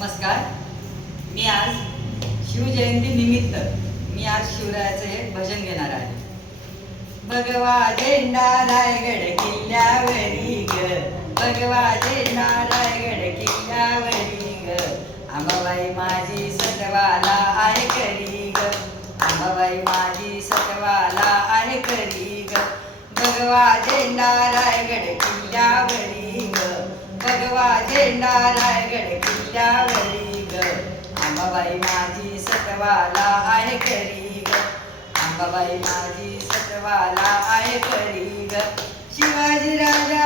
नमस्कार. मी आज शिवजयंती निमित्त शिवरायाचं एक भजन घेणार आहे. भगवा झेंडा रायगड किल्ल्यावरी ग, भगवा झेंडा रायगड किल्ल्यावरी ग, आंबाबाई माझी सतवाला आहे करी ग, आंबाबाई माझी सतवाला आहे करी ग. भगवा झेंडा रायगड किल्ल्यावरी ग, भगवा झेंडा रायगड किल्ल्यावरी ग, आंबाबाई माझी सतवाला आहे करी ग, आंबाबाई माझी सतवाला आहे करी ग. शिवाजी राजा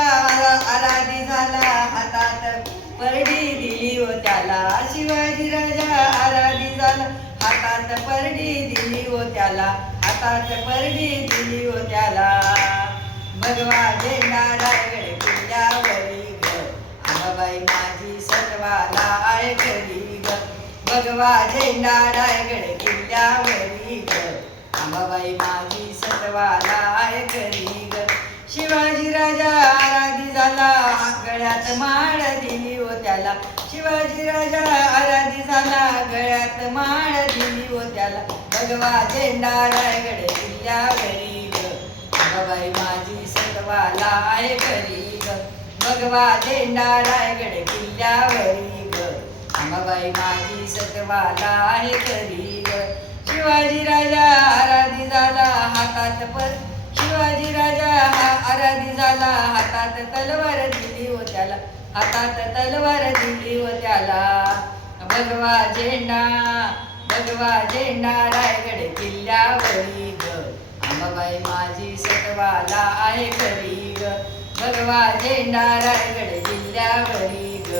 आराधी झाला, हातात परडी दिली हो त्याला. शिवाजी राजा आराधी झाला, हातात परडी दिली हो त्याला, हातात परडी दिली हो त्याला. भगवा झेंडा रायगड किल्ल्यावरी ग, आंबाबाई माझी सतवाला आहे करी ग, भगवा झेंडा रायगड किल्ल्यावरी ग, आंबाबाई माझी सतवाला आहे करी ग. शिवाजी राजा आराधी झाला, गळ्यात माळ दिली हो त्याला. शिवाजी राजा आराधी झाला, गळ्यात माळ दिली हो त्याला. भगवा झेंडा रायगड किल्ल्यावरी ग, आंबाबाई माझी सतवाला आहे करी ग, भगवा झेंडा रायगड किल्ल्यावरी ग, आंबाबाई माझी सतवाला आहे करी ग. शिवाजी राजा आराधी झाला, हातात शिवाजी राजा आराधी झाला, हातात तलवार दिली हो त्याला, हातात तलवार दिली हो त्याला. भगवा झेंडा रायगड किल्ल्यावरी ग, आंबाबाई माझी सतवाला आहे करी ग, भगवा झेंडा रायगड किल्ल्यावरी ग,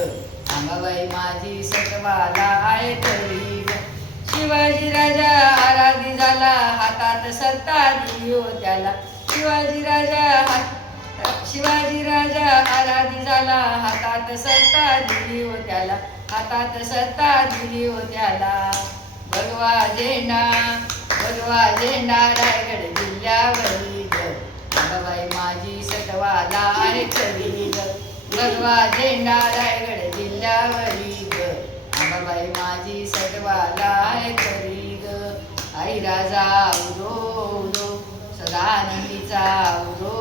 आंबाबाई माझी सतवाला आहे करी ग. शिवाजी राजा आराधी झाला, हातात सत्ता दिली हो त्याला. शिवाजी राजा आराधी झाला, हातात सत्ता दिली हो त्याला, हातात सत्ता दिली हो त्याला. भगवा झेंडा रायगड किल्ल्यावरी ग, आंबाबाई माझी सतवाला आहे करी ग, भगवा झेंडा रायगड किल्ल्यावरी ग, आंबाबाई माझी सतवाला आहे करी ग. आई राजा उदो उदो, सदानंदीचा उदो